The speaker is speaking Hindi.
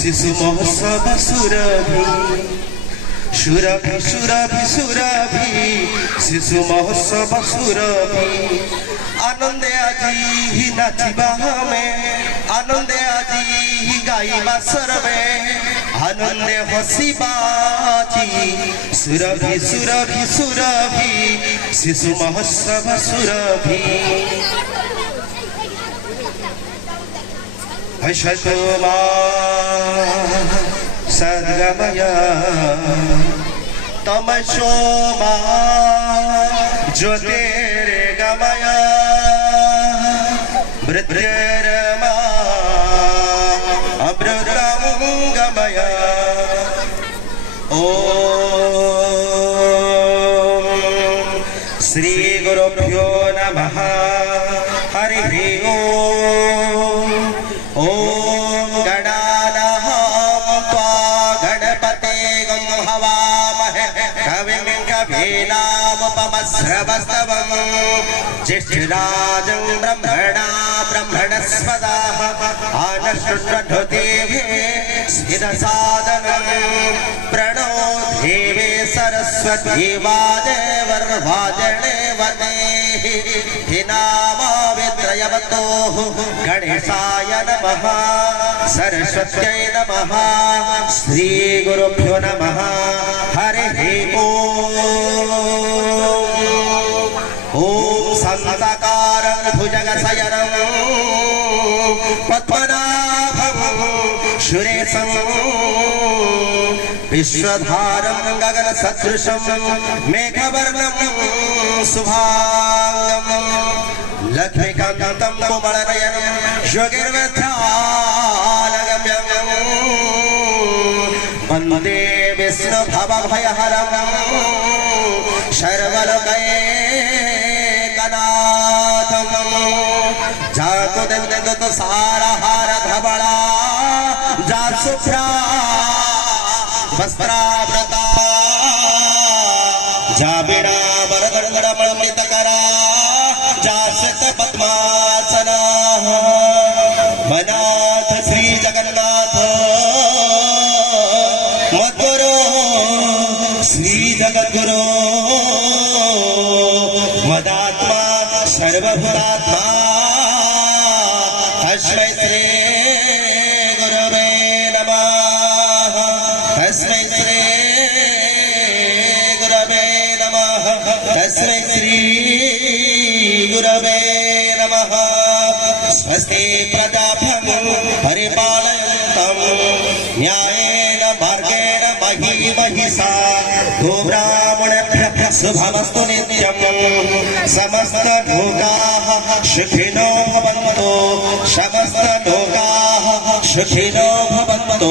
शिशु महोत्सव सुरभि सुरभि सुरभि सुरभि शिशु महोत्सव सुरभि आनंदे आजी नाचिबा हमें आनंदे आजी गाइबा सर्वे आनंदे हसिबाजी सुरभि सुरभि सुरभि शिशु महोत्सव सुरभि हर्षतोमा सद्गमय तमसोमा ज्योतिर्गमय मृत्युर्मा अमृतं गमय ओम श्री गुरुभ्यो नमः हरि ओम ओम गणानाहं त्वा गणपते गं हवामहे कविं कवीनामुपमश्रवस्तवं ज्येष्ठराजं ब्रह्मणा ब्रह्मणस्पदाः आनशृण्वन्नोतिभिः सिद्धसादनं प्रणो देवे सरस्वती वाजेवर्वाजने वदेहि हिनामावित्रयवतो गणेशाय नमः सरस्वत्यै नमः श्री गुरुभ्यो नमः हरिः ओम ओम संतकारं भुजगशयनं पद्मनाभं सुरेशं विश्वधारं गगनसदृशं मेघवर्णं शुभांगं लक्ष्मीकान्तं कोमलनयनं योगिर्वृद्धानगम्यं वन्दे विष्णुभवभयहरं सर्वलोकैकनाथं जातुदन्तु सारहारधवला जासुभ्रा वस्त्रावृता जाबिड़ा वरदण्डमण्डितकरा जासत पद्मासना मनाथ श्री जगन्नाथ मद्गुरो श्री जगद्गुरो मदात्मा सर्वभूतात्मा तस्मै श्री गुरवे नमः तस्मै श्री गुरवे नमः तस्मै श्री गुरवे नमः स्वस्ति प्रजाभ्यं परिपालयन्तं न्यायेन मार्गेण मही महिषा गोब्राह्मणेभ्यः शुभमस्तु नित्यं समस्तलोकाः सुखिनो भवन्तु समस्तलोकाः सुखिनो भवन्तु